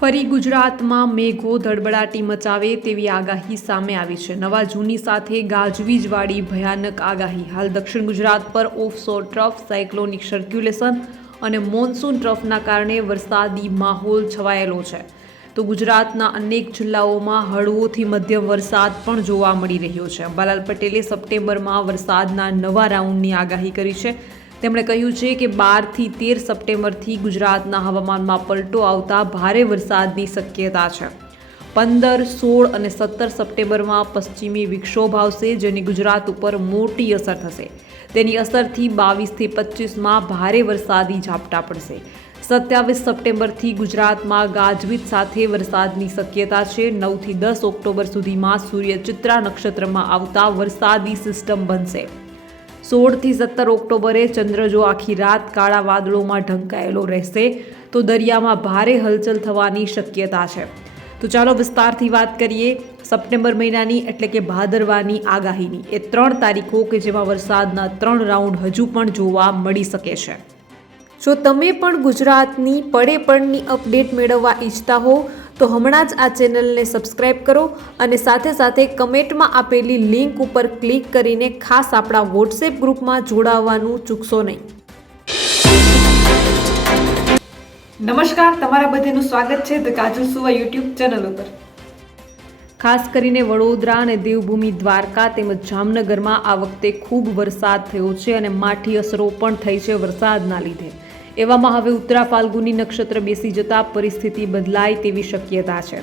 ફરી ગુજરાતમાં મેઘો ધડબડાટી મચાવે તેવી આગાહી સામે આવી છે. નવા જૂની સાથે ગાજવીજવાળી ભયાનક આગાહી. હાલ દક્ષિણ ગુજરાત પર ઓફશોર ટ્રફ, સાયક્લોનિક સર્ક્યુલેશન અને મોન્સૂન ટ્રફના કારણે વરસાદી માહોલ છવાયેલો છે. તો ગુજરાતના અનેક જિલ્લાઓમાં હળવોથી મધ્યમ વરસાદ પણ જોવા મળી રહ્યો છે. અંબાલાલ પટેલે સપ્ટેમ્બરમાં વરસાદના નવા રાઉન્ડની આગાહી કરી છે. તેમણે કહ્યું છે કે બારથી તેર સપ્ટેમ્બરથી ગુજરાતના હવામાનમાં પલટો આવતા ભારે વરસાદની શક્યતા છે. પંદર, સોળ અને સત્તર સપ્ટેમ્બરમાં પશ્ચિમી વિક્ષોભ આવશે, જેની ગુજરાત ઉપર મોટી અસર થશે. તેની અસરથી બાવીસથી પચીસમાં ભારે વરસાદી ઝાપટા પડશે. સત્યાવીસ સપ્ટેમ્બરથી ગુજરાતમાં ગાજવીજ સાથે વરસાદની શક્યતા છે. નવથી દસ ઓક્ટોબર સુધીમાં સૂર્ય ચિત્રા નક્ષત્રમાં આવતા વરસાદી સિસ્ટમ બનશે. સોળથી સત્તર ઓક્ટોબરે ચંદ્ર જો આખી રાત કાળા વાદળોમાં ઢંકાયેલો રહેશે, તો દરિયામાં ભારે હલચલ થવાની શક્યતા છે. તો ચાલો વિસ્તારથી વાત કરીએ સપ્ટેમ્બર મહિનાની, એટલે કે ભાદરવાની આગાહીની. એ ત્રણ તારીખો કે જેમાં વરસાદના ત્રણ રાઉન્ડ હજુ પણ જોવા મળી શકે છે. જો તમે પણ ગુજરાતની પડે પડની અપડેટ મેળવવા ઈચ્છતા હો તો હમણાં જ આ ચેનલને સબસ્ક્રાઇબ કરો અને સાથે સાથે કમેન્ટમાં આપેલી લિંક ઉપર ક્લિક કરીને ખાસ આપણા વોટ્સએપ ગ્રુપમાં જોડાવવાનું ચૂકશો નહીં. નમસ્કાર તમારા બધાનું સ્વાગત છે ધ કાજલ સુવા યુટ્યુબ ચેનલ ઉપર. ખાસ કરીને વડોદરા અને દેવભૂમિ દ્વારકા તેમજ જામનગરમાં આ વખતે ખૂબ વરસાદ થયો છે અને માઠી અસરો પણ થઈ છે વરસાદના લીધે. એવામાં હવે ઉત્તરા ફાલ્ગુની નક્ષત્ર બેસી જતા પરિસ્થિતિ બદલાય તેવી શક્યતા છે.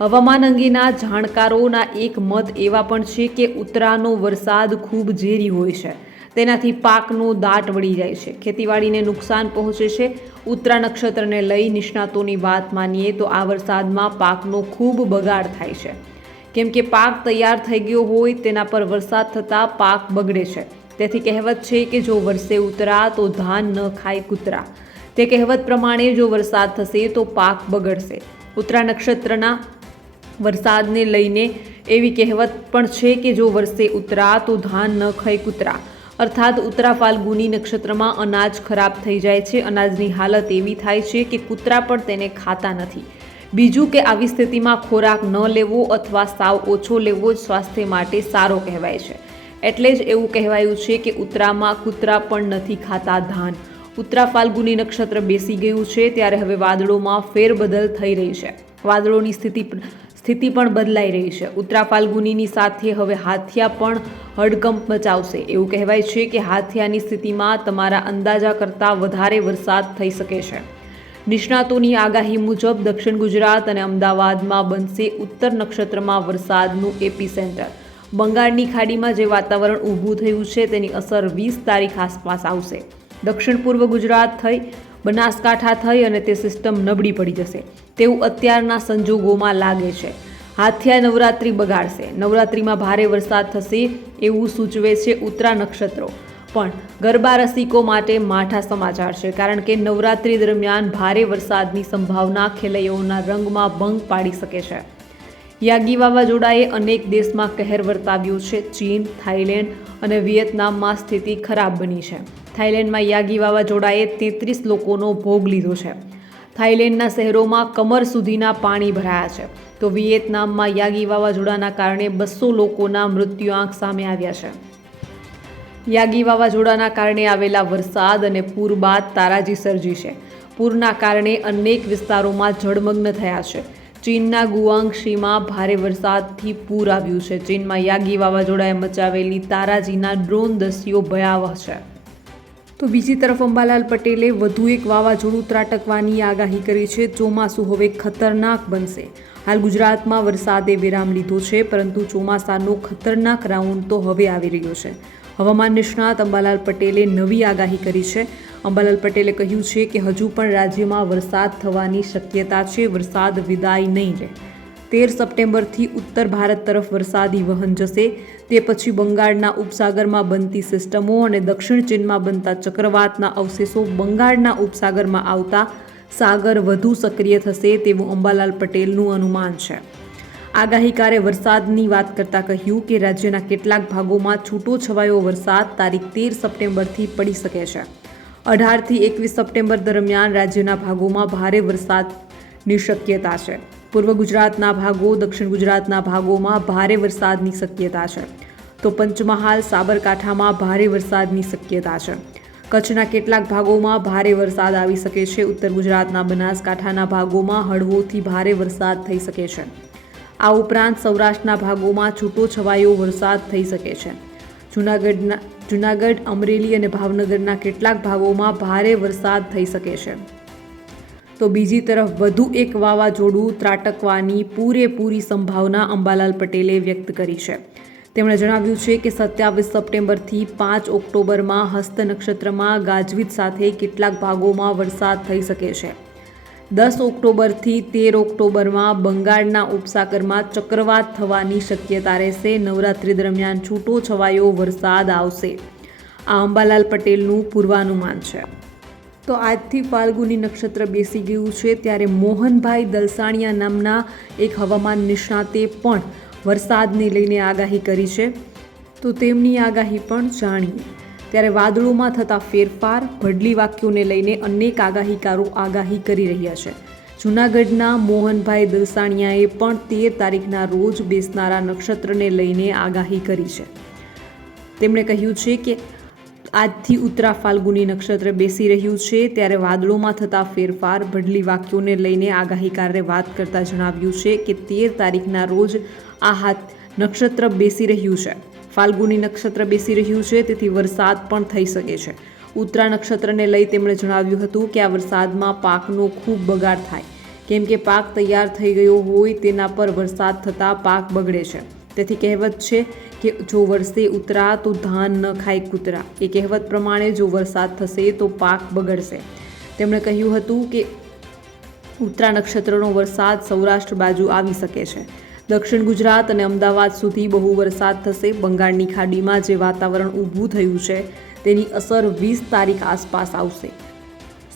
હવામાન અંગેના જાણકારોના એક મત એવા પણ છે કે ઉત્તરાનો વરસાદ ખૂબ ઝેરી હોય છે. તેનાથી પાકનો દાટ વળી જાય છે. ખેતીવાડીને નુકસાન પહોંચે છે. ઉત્તરા નક્ષત્રને લઈ નિષ્ણાતોની વાત માનીએ તો આ વરસાદમાં પાકનો ખૂબ બગાડ થાય છે. કેમ કે પાક તૈયાર થઈ ગયો હોય તેના પર વરસાદ થતાં પાક બગડે છે. તેથી કહેવત છે કે જો વરસે ઉતરા તો ધાન ન ખાય કૂતરા. તે કહેવત પ્રમાણે જો વરસાદ થશે તો પાક બગડશે. ઉત્તરા નક્ષત્રના વરસાદને લઈને એવી કહેવત પણ છે કે જો વરસે ઉતરા તો ધાન ન ખાય કૂતરા. અર્થાત ઉત્તરા ફાલ્ગુની નક્ષત્રમાં અનાજ ખરાબ થઈ જાય છે. અનાજની હાલત એવી થાય છે કે કૂતરા પણ તેને ખાતા નથી. બીજું કે આવી સ્થિતિમાં ખોરાક ન લેવો અથવા સાવ ઓછો લેવો જ સ્વાસ્થ્ય માટે સારો કહેવાય છે. એટલે જ એવું કહેવાયું છે કે ઉત્તરામાં કૂતરા પણ નથી ખાતા ધાન. ઉત્તરા ફાલ્ગુની નક્ષત્ર બેસી ગયું છે ત્યારે હવે વાદળોમાં ફેરબદલ થઈ રહી છે. વાદળોની સ્થિતિ સ્થિતિ પણ બદલાઈ રહી છે. ઉત્તરા ફાલ્ગુનીની સાથે હવે હાથિયા પણ હડકંપ મચાવશે. એવું કહેવાય છે કે હાથિયાની સ્થિતિમાં તમારા અંદાજા કરતાં વધારે વરસાદ થઈ શકે છે. નિષ્ણાતોની આગાહી મુજબ દક્ષિણ ગુજરાત અને અમદાવાદમાં બનશે ઉત્તર નક્ષત્રમાં વરસાદનું એપી સેન્ટર બંગાળની ખાડીમાં જે વાતાવરણ ઊભું થયું છે, તેની અસર વીસ તારીખ આસપાસ આવશે. દક્ષિણ પૂર્વ ગુજરાત થઈ, બનાસકાંઠા થઈ અને તે સિસ્ટમ નબળી પડી જશે. તેવું અત્યારના સંજોગોમાં લાગે છે. હાથિયા નવરાત્રિ બગાડશે. નવરાત્રિમાં ભારે વરસાદ થશે એવું સૂચવે છે ઉત્તરા નક્ષત્રો. પણ ગરબા રસિકો માટે માઠા સમાચાર છે, કારણ કે નવરાત્રિ દરમિયાન ભારે વરસાદની સંભાવના ખેલૈયાઓના રંગમાં ભંગ પાડી શકે છે. યાગી વાવાઝોડાએ અનેક દેશમાં કહેર વર્તાવ્યો છે. ચીન, થાઇલેન્ડ અને વિયેતનામમાં સ્થિતિ ખરાબ બની છે. થાઇલેન્ડમાં યાગી વાવાઝોડાએ તેત્રીસ લોકોનો ભોગ લીધો છે. થાઇલેન્ડના શહેરોમાં કમર સુધીના પાણી ભરાયા છે. તો વિયેતનામમાં યાગી વાવાઝોડાના કારણે બસો લોકોના મૃત્યુઆંક સામે આવ્યા છે. યાગી વાવાઝોડાના કારણે આવેલા વરસાદ અને પૂર બાદ તારાજી સર્જી છે. પૂરના કારણે અનેક વિસ્તારોમાં જળમગ્ન થયા છે. ચીનના ગુઆંગશીમાં ભારે વરસાદથી પૂર આવ્યું છે. ચીનમાં યાગી વાવાઝોડાએ મચાવેલી તારાજીના ડ્રોન દસ્યુઓ ભયાવહ છે. તો બીજી તરફ અંબાલાલ પટેલે વધુ એક વાવાઝોડું ત્રાટકવાની આગાહી કરી છે. ચોમાસું હવે ખતરનાક બનશે. હાલ ગુજરાતમાં વરસાદે વિરામ લીધો છે, પરંતુ ચોમાસાનો ખતરનાક રાઉન્ડ તો હવે આવી રહ્યો છે. હવામાન નિષ્ણાત અંબાલાલ પટેલે નવી આગાહી કરી છે. અંબાલાલ પટેલે કહ્યું છે કે હજુ પણ રાજ્યમાં વરસાદ થવાની શક્યતા છે, વરસાદ વિદાય નહીં રહે. તેર સપ્ટેમ્બરથી ઉત્તર ભારત તરફ વરસાદી વહન જશે. તે પછી બંગાળના ઉપસાગરમાં બનતી સિસ્ટમો અને દક્ષિણ ચીનમાં બનતા ચક્રવાતના અવશેષો બંગાળના ઉપસાગરમાં આવતા સાગર વધુ સક્રિય થશે તેવું અંબાલાલ પટેલનું અનુમાન છે. આગાહીકારે વરસાદની વાત કરતાં કહ્યું કે રાજ્યના કેટલાક ભાગોમાં છૂટો છવાયો વરસાદ તારીખ તેર સપ્ટેમ્બરથી પડી શકે છે. અઢારથી એકવીસ સપ્ટેમ્બર દરમિયાન રાજ્યના ભાગોમાં ભારે વરસાદની શક્યતા છે. પૂર્વ ગુજરાતના ભાગો, દક્ષિણ ગુજરાતના ભાગોમાં ભારે વરસાદની શક્યતા છે. તો પંચમહાલ, સાબરકાંઠામાં ભારે વરસાદની શક્યતા છે. કચ્છના કેટલાક ભાગોમાં ભારે વરસાદ આવી શકે છે. ઉત્તર ગુજરાતના બનાસકાંઠાના ભાગોમાં હળવોથી ભારે વરસાદ થઈ શકે છે. આ ઉપરાંત સૌરાષ્ટ્રના ભાગોમાં છૂટો છવાયો વરસાદ થઈ શકે છે. જૂનાગઢના જૂનાગઢ, અમરેલી અને ભાવનગરના કેટલાક ભાગોમાં ભારે વરસાદ થઈ શકે છે. તો બીજી તરફ વધુ એક વાવાઝોડું ત્રાટકવાની પૂરેપૂરી સંભાવના અંબાલાલ પટેલે વ્યક્ત કરી છે. તેમણે જણાવ્યું છે કે સત્યાવીસ સપ્ટેમ્બરથી પાંચ ઓક્ટોબરમાં હસ્ત નક્ષત્રમાં ગાજવીજ સાથે કેટલાક ભાગોમાં વરસાદ થઈ શકે છે. દસ ઓક્ટોબરથી તેર ઓક્ટોબરમાં બંગાળના ઉપસાગરમાં ચક્રવાત થવાની શક્યતા રહેશે. નવરાત્રી દરમિયાન છૂટો છવાયો વરસાદ આવશે. આ અંબાલાલ પટેલનું પૂર્વાનુમાન છે. તો આજથી ફાલ્ગુની નક્ષત્ર બેસી ગયું છે ત્યારે મોહનભાઈ દલસાણિયા નામના એક હવામાન નિષ્ણાતે પણ વરસાદને લઈને આગાહી કરી છે. તો તેમની આગાહી પણ જાણીએ. ત્યારે વાદળોમાં થતા ફેરફાર, ભડલી વાક્યોને લઈને અનેક આગાહીકારો આગાહી કરી રહ્યા છે. જૂનાગઢના મોહનભાઈ દલસાણિયાએ પણ તેર તારીખના રોજ બેસનારા નક્ષત્રને લઈને આગાહી કરી છે. તેમણે કહ્યું છે કે આજથી ઉત્તરા ફાલ્ગુની નક્ષત્ર બેસી રહ્યું છે, ત્યારે વાદળોમાં થતા ફેરફાર, ભડલી વાક્યોને લઈને આગાહીકારે વાત કરતા જણાવ્યું છે કે તેર તારીખના રોજ આ હાથ નક્ષત્ર બેસી રહ્યું છે. ફાલ્ગુની નક્ષત્ર બેસી રહ્યું છે, તેથી વરસાદ પણ થઈ શકે છે. ઉત્તરા નક્ષત્રને લઈ તેમણે જણાવ્યું હતું કે આ વરસાદમાં પાકનો ખૂબ બગાડ થાય. કેમ કે પાક તૈયાર થઈ ગયો હોય તેના પર વરસાદ થતાં પાક બગડે છે. તેથી કહેવત છે કે જો વરસે ઉતરા તો ધાન ન ખાય કૂતરા. એ કહેવત પ્રમાણે જો વરસાદ થશે તો પાક બગડશે. તેમણે કહ્યું હતું કે ઉત્તરા નક્ષત્રનો વરસાદ સૌરાષ્ટ્ર બાજુ આવી શકે છે. દક્ષિણ ગુજરાત અને અમદાવાદ સુધી બહુ વરસાદ થશે. બંગાળની ખાડીમાં જે વાતાવરણ ઊભું થયું છે, તેની અસર વીસ તારીખ આસપાસ આવશે.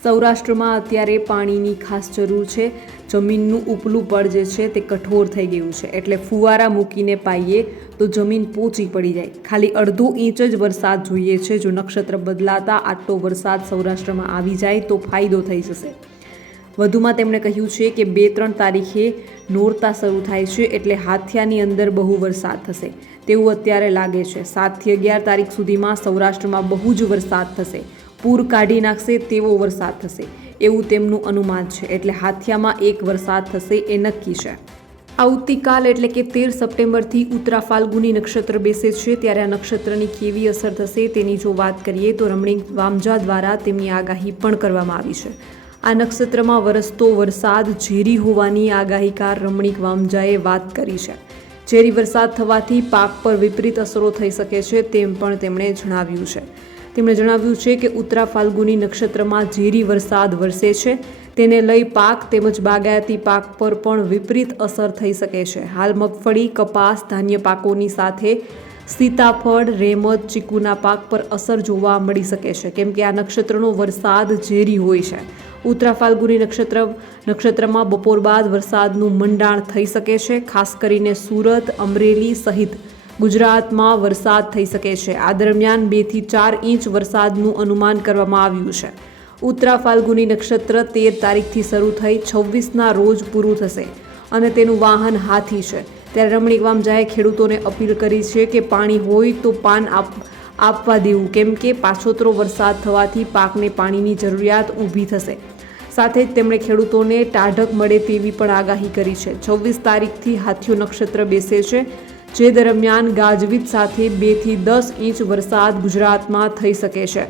સૌરાષ્ટ્રમાં અત્યારે પાણીની ખાસ જરૂર છે. જમીનનું ઉપલું પડ જે છે, તે કઠોર થઈ ગયું છે. એટલે ફુવારા મૂકીને પાઈએ તો જમીન પોચી પડી જાય. ખાલી અડધો ઇંચ જ વરસાદ જોઈએ છે. જો નક્ષત્ર બદલાતા આટલો વરસાદ સૌરાષ્ટ્રમાં આવી જાય તો ફાયદો થઈ જશે. વધુમાં તેમણે કહ્યું છે કે બે ત્રણ તારીખે નોરતા શરૂ થાય છે એટલે હાથિયાની અંદર બહુ વરસાદ થશે. તેવું અત્યારે લાગે છે. સાતથી અગિયાર તારીખ સુધીમાં સૌરાષ્ટ્રમાં બહુ જ વરસાદ થશે. પૂર કાઢી નાખશે તેવો વરસાદ થશે. એવું તેમનું અનુમાન છે. એટલે હાથિયામાં એક વરસાદ થશે એ નક્કી છે. આવતીકાલ એટલે કે તેર સપ્ટેમ્બરથી ઉત્તરા ફાલ્ગુની નક્ષત્ર બેસે છે. ત્યારે આ નક્ષત્રની કેવી અસર થશે તેની જો વાત કરીએ તો રમણીક વામજા દ્વારા તેમની આગાહી પણ કરવામાં આવી છે. આ નક્ષત્રમાં વરસતો વરસાદ ઝેરી હોવાની આગાહીકાર રમણીક વામજાએ વાત કરી છે. ઝેરી વરસાદ થવાથી પાક પર વિપરીત અસરો થઈ શકે છે તેમ પણ તેમણે જણાવ્યું છે. તેમણે જણાવ્યું છે કે ઉત્તરા ફાલ્ગુની નક્ષત્રમાં ઝેરી વરસાદ વરસે છે. તેને લઈ પાક તેમજ બાગાયતી પાક પર પણ વિપરીત અસર થઈ શકે છે. હાલ મગફળી, કપાસ, ધાન્ય પાકોની સાથે સીતાફળ રેમત ચીકુના પાક પર અસર જોવા મળી શકે છે, કેમ કે આ નક્ષત્રનો વરસાદ ઝેરી હોય છે. ઉત્તરા ફાલ્ગુની નક્ષત્ર, નક્ષત્રમાં બપોર બાદ વરસાદનું મંડાણ થઈ શકે છે, ખાસ કરીને સુરત, અમરેલી સહિત ગુજરાતમાં વરસાદ થઈ શકે છે. આ દરમિયાન બેથી ચાર ઇંચ વરસાદનું અનુમાન કરવામાં આવ્યું છે. ઉત્તરા ફાલ્ગુની નક્ષત્ર તેર તારીખથી શરૂ થઈ છવ્વીસના રોજ પૂરું થશે અને તેનું વાહન હાથી છે. ત્યારે રમણીક વામજાએ ખેડૂતોને અપીલ કરી છે કે પાણી હોય તો પાન આપ, આપવા દેવું. કેમ કે પાછોતરો વરસાદ થવાથી પાકને પાણીની જરૂરિયાત ઊભી થશે. સાથે જ તેમણે ખેડૂતોને ટાઢક મળે તેવી પણ આગાહી કરી છે. છવ્વીસ તારીખથી હાથીઓ નક્ષત્ર બેસે છે. જે દરમિયાન ગાજવીજ સાથે બેથી દસ ઇંચ વરસાદ ગુજરાતમાં થઈ શકે છે.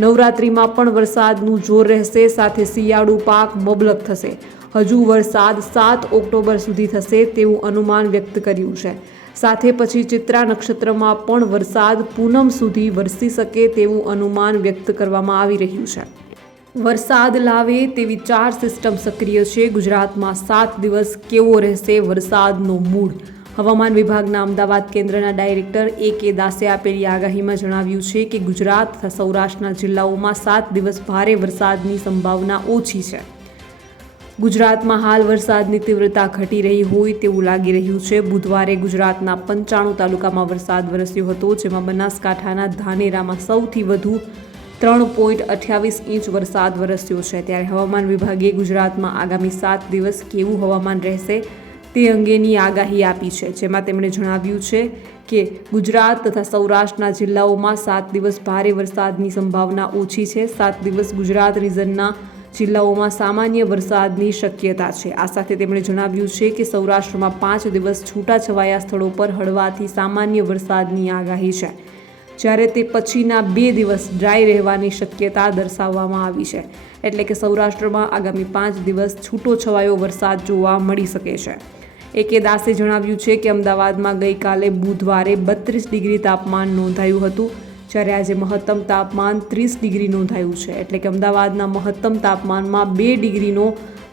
નવરાત્રિમાં પણ વરસાદનું જોર રહેશે, સાથે શિયાળુ પાક મબલક થશે. હજુ વરસાદ સાત ઓક્ટોબર સુધી થશે તેવું અનુમાન વ્યક્ત કર્યું છે. સાથે પછી ચિત્રા નક્ષત્રમાં પણ વરસાદ પૂનમ સુધી વરસી શકે તેવું અનુમાન વ્યક્ત કરવામાં આવી રહ્યું છે. વરસાદ લાવે તેવી ચાર સિસ્ટમ સક્રિય છે. ગુજરાતમાં સાત દિવસ કેવો રહેશે વરસાદનો મૂડ હવામાન વિભાગના અમદાવાદ કેન્દ્રના ડાયરેક્ટર એ કે દાસે આપેલી આગાહીમાં જણાવ્યું છે કે ગુજરાત તથા સૌરાષ્ટ્રના જિલ્લાઓમાં સાત દિવસ ભારે વરસાદની સંભાવના ઓછી છે. ગુજરાતમાં હાલ વરસાદની તીવ્રતા ઘટી રહી હોય તેવું લાગી રહ્યું છે. બુધવારે ગુજરાતના પંચાણું તાલુકામાં વરસાદ વરસ્યો હતો, જેમાં બનાસકાંઠાના ધાનેરામાં સૌથી વધુ ત્રણ પોઈન્ટ અઠ્યાવીસ ઇંચ વરસાદ વરસ્યો છે. ત્યારે હવામાન વિભાગે ગુજરાતમાં આગામી સાત દિવસ કેવું હવામાન રહેશે તે અંગેની આગાહી આપી છે. જેમાં તેમણે જણાવ્યું છે કે ગુજરાત તથા સૌરાષ્ટ્રના જિલ્લાઓમાં સાત દિવસ ભારે વરસાદની સંભાવના ઓછી છે. સાત દિવસ ગુજરાત રિજનના જિલ્લાઓમાં સામાન્ય વરસાદની શક્યતા છે. આ સાથે તેમણે જણાવ્યું છે કે સૌરાષ્ટ્રમાં પાંચ દિવસ છૂટાછવાયા સ્થળો પર હળવાથી સામાન્ય વરસાદની આગાહી છે. જ્યારે તે પછીના બે દિવસ ડ્રાય રહેવાની શક્યતા દર્શાવવામાં આવી છે. એટલે કે સૌરાષ્ટ્રમાં આગામી પાંચ દિવસ છૂટો છવાયો વરસાદ જોવા મળી શકે છે. એકે દાસે જણાવ્યું છે કે અમદાવાદમાં ગઈકાલે બુધવારે બત્રીસ ડિગ્રી તાપમાન નોંધાયું હતું, જ્યારે આજે મહત્તમ તાપમાન ત્રીસ ડિગ્રી નોંધાયું છે. એટલે કે અમદાવાદના મહત્તમ તાપમાનમાં બે ડિગ્રીનો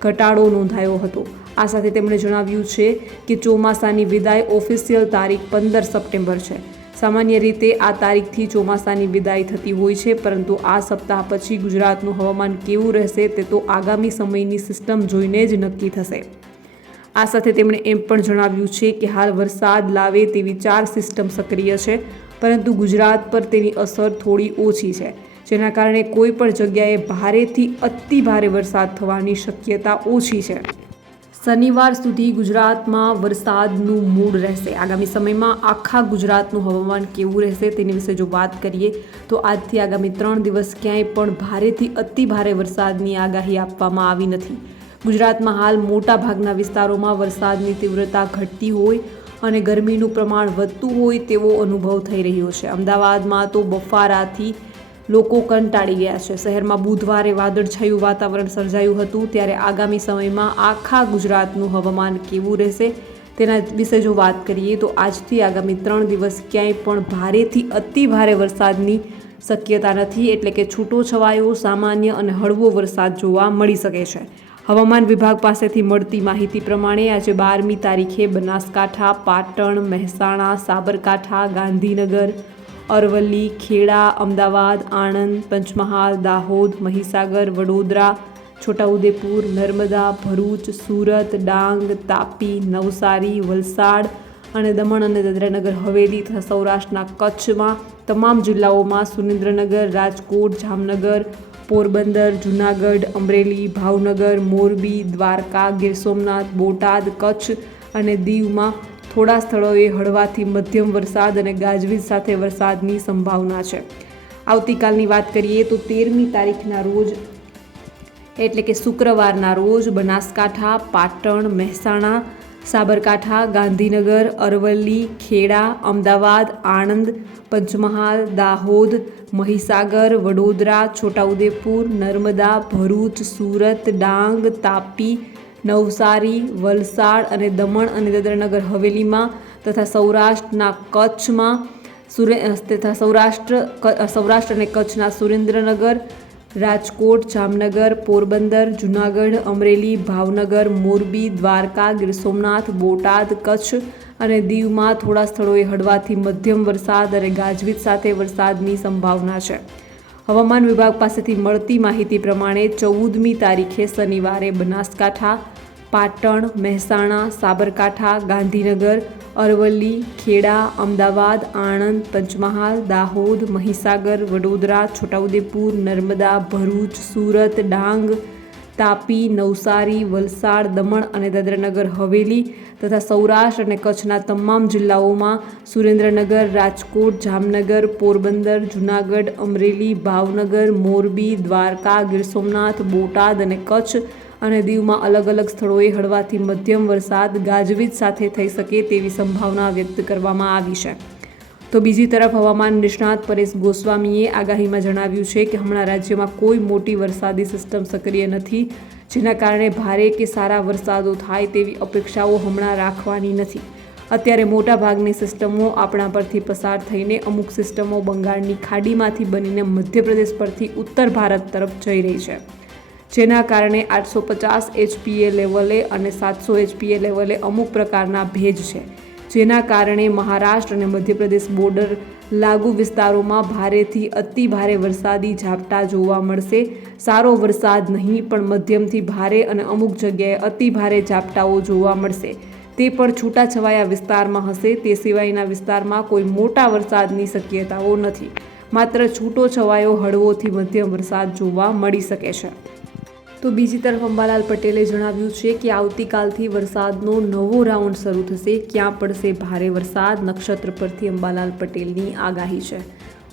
ઘટાડો નોંધાયો હતો. આ સાથે તેમણે જણાવ્યું છે કે ચોમાસાની વિદાય ઓફિશિયલ તારીખ પંદર સપ્ટેમ્બર છે. સામાન્ય રીતે આ તારીખથી ચોમાસાની વિદાય થતી હોય છે, પરંતુ આ સપ્તાહ પછી ગુજરાતનું હવામાન કેવું રહેશે તે તો આગામી સમયની સિસ્ટમ જોઈને જ નક્કી થશે. આ સાથે તેમણે એમ પણ જણાવ્યું છે કે હાલ વરસાદ લાવે તેવી ચાર સિસ્ટમ સક્રિય છે, પરંતુ ગુજરાત પર તેની અસર થોડી ઓછી છે, જેના કારણે કોઈ પણ જગ્યાએ ભારેથી અતિ ભારે વરસાદ થવાની શક્યતા ઓછી છે. શનિવાર સુધી ગુજરાતમાં વરસાદનું મૂડ રહેશે. આગામી સમયમાં આખા ગુજરાતનું હવામાન કેવું રહેશે તેની વિશે જો વાત કરીએ, તો આજથી આગામી ત્રણ દિવસ ક્યાંય પણ ભારેથી અતિ ભારે વરસાદની આગાહી આપવામાં આવી નથી. ગુજરાતમાં હાલ મોટા ભાગના વિસ્તારોમાં વરસાદની તીવ્રતા ઘટતી હોય અને ગરમીનું પ્રમાણ વધતું હોય તેવો અનુભવ થઈ રહ્યો છે. અમદાવાદમાં તો બફારાથી લોકો કંટાળી ગયા છે. શહેરમાં બુધવારે વાદળછાયું વાતાવરણ સર્જાયું હતું. ત્યારે આગામી સમયમાં આખા ગુજરાતનું હવામાન કેવું રહેશે તેના વિશે જો વાત કરીએ તો આજથી આગામી ત્રણ દિવસ ક્યાંય પણ ભારેથી અતિ ભારે વરસાદની શક્યતા નથી. એટલે કે છૂટો છવાયો સામાન્ય અને હળવો વરસાદ જોવા મળી શકે છે. હવામાન વિભાગ પાસેથી મળતી માહિતી પ્રમાણે આજે બારમી તારીખે બનાસકાંઠા, પાટણ, મહેસાણા, સાબરકાંઠા, ગાંધીનગર અરવલ્લી, ખેડા, અમદાવાદ, આણંદ, પંચમહાલ, દાહોદ, મહીસાગર, વડોદરા, છોટાઉદેપુર, નર્મદા, ભરૂચ, સુરત, ડાંગ, તાપી, નવસારી, વલસાડ અને દમણ અને દાદરાનગર, હવેલી તથા સૌરાષ્ટ્રના કચ્છમાં તમામ જિલ્લાઓમાં સુરેન્દ્રનગર, રાજકોટ, જામનગર, પોરબંદર, જૂનાગઢ, અમરેલી, ભાવનગર, મોરબી, દ્વારકા, ગીર સોમનાથ, બોટાદ, કચ્છ અને દીવમાં થોડા સ્થળોએ હળવાથી મધ્યમ વરસાદ અને ગાજવીજ સાથે વરસાદની સંભાવના છે. આવતીકાલની વાત કરીએ તો તેરમી તારીખના રોજ એટલે કે શુક્રવારના રોજ બનાસકાંઠા, પાટણ, મહેસાણા, સાબરકાંઠા, ગાંધીનગર, અરવલ્લી, ખેડા, અમદાવાદ, આણંદ, પંચમહાલ, દાહોદ, મહીસાગર, વડોદરા, છોટાઉદેપુર, નર્મદા, ભરૂચ, સુરત, ડાંગ, તાપી નવસારી, વલસાડ અને દમણ અને દાદરાનગર હવેલીમાં તથા સૌરાષ્ટ્રના કચ્છમાં સુરે તથા સૌરાષ્ટ્ર સૌરાષ્ટ્ર અને કચ્છના સુરેન્દ્રનગર, રાજકોટ, જામનગર, પોરબંદર, જૂનાગઢ, અમરેલી, ભાવનગર, મોરબી, દ્વારકા, ગીર સોમનાથ, બોટાદ, કચ્છ અને દીવમાં થોડા સ્થળોએ હળવાથી મધ્યમ વરસાદ અને ગાજવીજ સાથે વરસાદની સંભાવના છે. હવામાન વિભાગ પાસેથી મળતી માહિતી પ્રમાણે ચૌદમી તારીખે શનિવારે બનાસકાંઠા પાટણ, મહેસાણા, સાબરકાંઠા, ગાંધીનગર, અરવલ્લી, ખેડા, અમદાવાદ, આણંદ, પંચમહાલ, દાહોદ, મહીસાગર, વડોદરા, છોટાઉદેપુર, નર્મદા, ભરૂચ, સુરત, ડાંગ, તાપી, નવસારી, વલસાડ, દમણ અને દાદરાનગર, હવેલી તથા સૌરાષ્ટ્ર અને કચ્છના તમામ જિલ્લાઓમાં સુરેન્દ્રનગર, રાજકોટ, જામનગર, પોરબંદર, જૂનાગઢ, અમરેલી, ભાવનગર, મોરબી, દ્વારકા, ગીર સોમનાથ, બોટાદ અને કચ્છ અને દીવમાં અલગ અલગ સ્થળોએ હળવાથી મધ્યમ વરસાદ ગાજવીજ સાથે થઈ શકે તેવી સંભાવના વ્યક્ત કરવામાં આવી છે. તો બીજી તરફ હવામાન નિષ્ણાત પરેશ ગોસ્વામીએ આગાહીમાં જણાવ્યું છે કે હમણાં રાજ્યમાં કોઈ મોટી વરસાદી સિસ્ટમ સક્રિય નથી, જેના કારણે ભારે કે સારા વરસાદો થાય તેવી અપેક્ષાઓ હમણાં રાખવાની નથી. અત્યારે મોટા ભાગની સિસ્ટમો આપણા પરથી પસાર થઈને અમુક સિસ્ટમો બંગાળની ખાડીમાંથી બનીને મધ્યપ્રદેશ પરથી ઉત્તર ભારત તરફ જઈ રહી છે. જેના કારણે આઠસો પચાસ એચપીએ લેવલે અને સાતસો એચપીએ લેવલે અમુક પ્રકારના ભેજ છે. જેના કારણે મહારાષ્ટ્ર અને મધ્યપ્રદેશ બોર્ડર લાગુ વિસ્તારોમાં ભારેથી અતિ ભારે વરસાદી ઝાપટા જોવા મળશે. સારો વરસાદ નહીં, પણ મધ્યમથી ભારે અને અમુક જગ્યાએ અતિ ભારે ઝાપટાઓ જોવા મળશે. તે પણ છૂટાછવાયા વિસ્તારમાં હશે. તે સિવાયના વિસ્તારમાં કોઈ મોટા વરસાદની શક્યતાઓ નથી. માત્ર છૂટો છવાયો હળવોથી મધ્યમ વરસાદ જોવા મળી શકે છે. તો બીજી તરફ અંબાલાલ પટેલે જણાવ્યું છે કે આવતીકાલથી વરસાદનો નવો રાઉન્ડ શરૂ થશે. ક્યાં પડશે ભારે વરસાદ? નક્ષત્ર પરથી અંબાલાલ પટેલની આગાહી છે.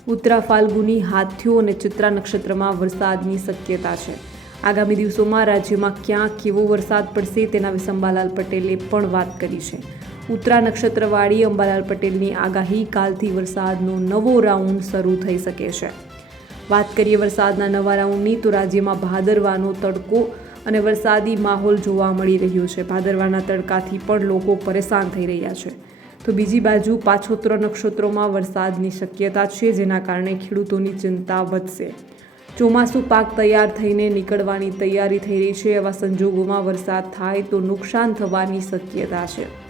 ઉત્તરા ફાલ્ગુની હાથીઓ અને ચિત્રા નક્ષત્રમાં વરસાદની શક્યતા છે. આગામી દિવસોમાં રાજ્યમાં ક્યાં કેવો વરસાદ પડશે તેના વિશે અંબાલાલ પટેલે પણ વાત કરી છે. ઉત્તરા નક્ષત્રવાળી અંબાલાલ પટેલની આગાહી કાલથી વરસાદનો નવો રાઉન્ડ શરૂ થઈ શકે છે. વાત કરીએ વરસાદના નવા રાઉન્ડની, તો રાજ્યમાં ભાદરવાનો તડકો અને વરસાદી માહોલ જોવા મળી રહ્યો છે. ભાદરવાના તડકાથી પણ લોકો પરેશાન થઈ રહ્યા છે. તો બીજી બાજુ પાછોત્ર નક્ષત્રોમાં વરસાદની શક્યતા છે, જેના કારણે ખેડૂતોની ચિંતા વધશે. ચોમાસું પાક તૈયાર થઈને નીકળવાની તૈયારી થઈ રહી છે. એવા સંજોગોમાં વરસાદ થાય તો નુકસાન થવાની શક્યતા છે.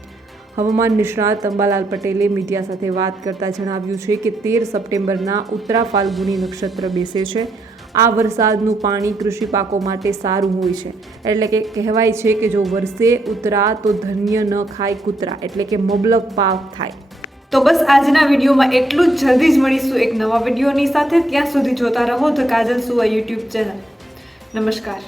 હવામાન નિષ્ણાત અંબાલાલ પટેલે મીડિયા સાથે વાત કરતા જણાવ્યું છે કે તેર સપ્ટેમ્બરના ઉત્તરા ફાલ્ગુની નક્ષત્ર બેસે છે. આ વરસાદનું પાણી કૃષિ પાકો માટે સારું હોય છે. એટલે કે કહેવાય છે કે જો વરસે ઉતરા તો ધન્ય ન ખાય કૂતરા, એટલે કે મબલક પાક થાય. તો બસ આજના વિડીયોમાં એટલું જ. જલ્દી જ મળીશું એક નવા વિડીયોની સાથે. ત્યાં સુધી જોતા રહો તો કાજલ સુવા યુટ્યુબ ચેનલ. નમસ્કાર.